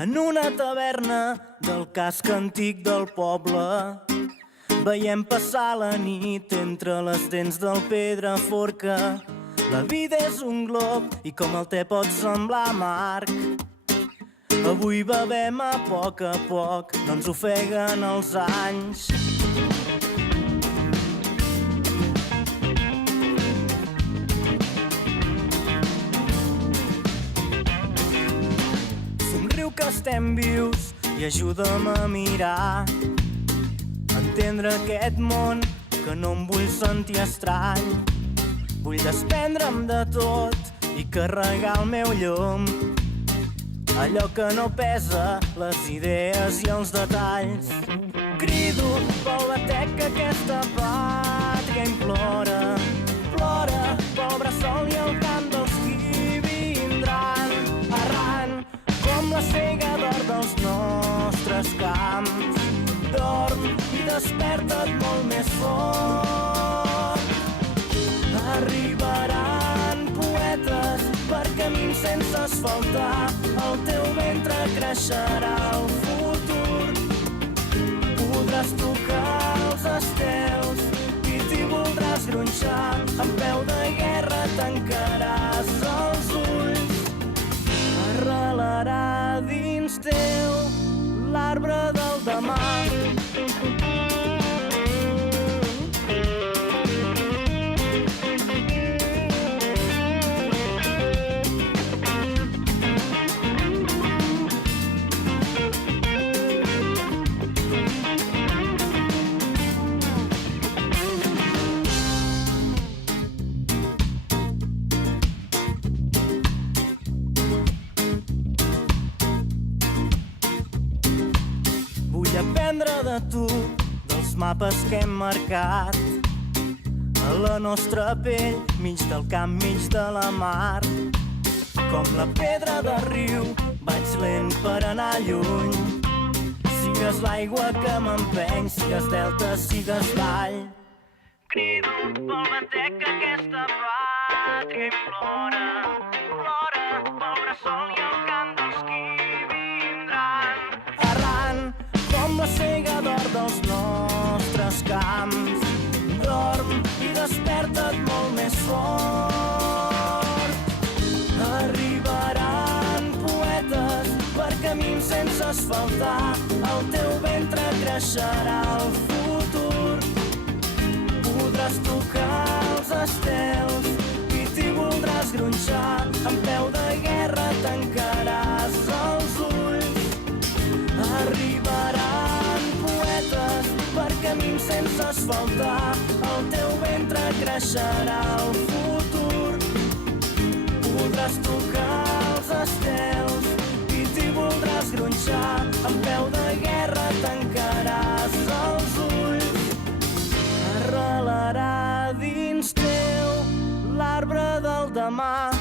En una taverna del casc antic del poble veiem passar la nit entre les dents del Pedraforca. La vida és un glob i com el te pot semblar amarg. Avui bevem a poc, no ens ofeguen els anys. Somriu que estem vius i ajuda'm a mirar, entendre aquest món que no em vull sentir estrany. Vull desprendre'm de tot i carregar el meu llum, allò que no pesa, les idees i els detalls. Crido pel batec que aquesta pàtria implora, plora pel bressol i el cant dels qui vindran, errant com la sega d'or dels nostres camps. Dorm i desperta't molt més fort. Arribaran poetes per camins sense asfaltar, el teu ventre creixerà el futur. Podràs tocar els estels i t'hi voldràs gronxar, amb peu de guerra tancaràs els ulls. Arrelarà dins teu l'arbre del demà. Vull aprendre de tu, dels mapes que hem marcat, a la nostra pell, mig del camp, mig de la mar. Com la pedra del riu, vaig lent per anar lluny. Sigues l'aigua que m'empeny, sigues delta, sigues vall. Crido pel batec que aquesta pàtria implora, plora pel bressol i el cant dels qui vindran, errant com la sega d'or dels nostres camps. Dorm i desperta't molt més fort. Arribaran poetes per camins sense asfaltar, el teu ventre creixerà el futur. Podràs tocar els estels i t'hi voldràs gronxar, amb peu de guerra tancaràs els ulls. Arribaran poetes per camins sense asfaltar, el teu ventre creixerà el futur. Podràs tocar els estels i t'hi voldràs gronxar, amb peu de guerra tancaràs els ulls. Arrelarà dins teu l'arbre del demà.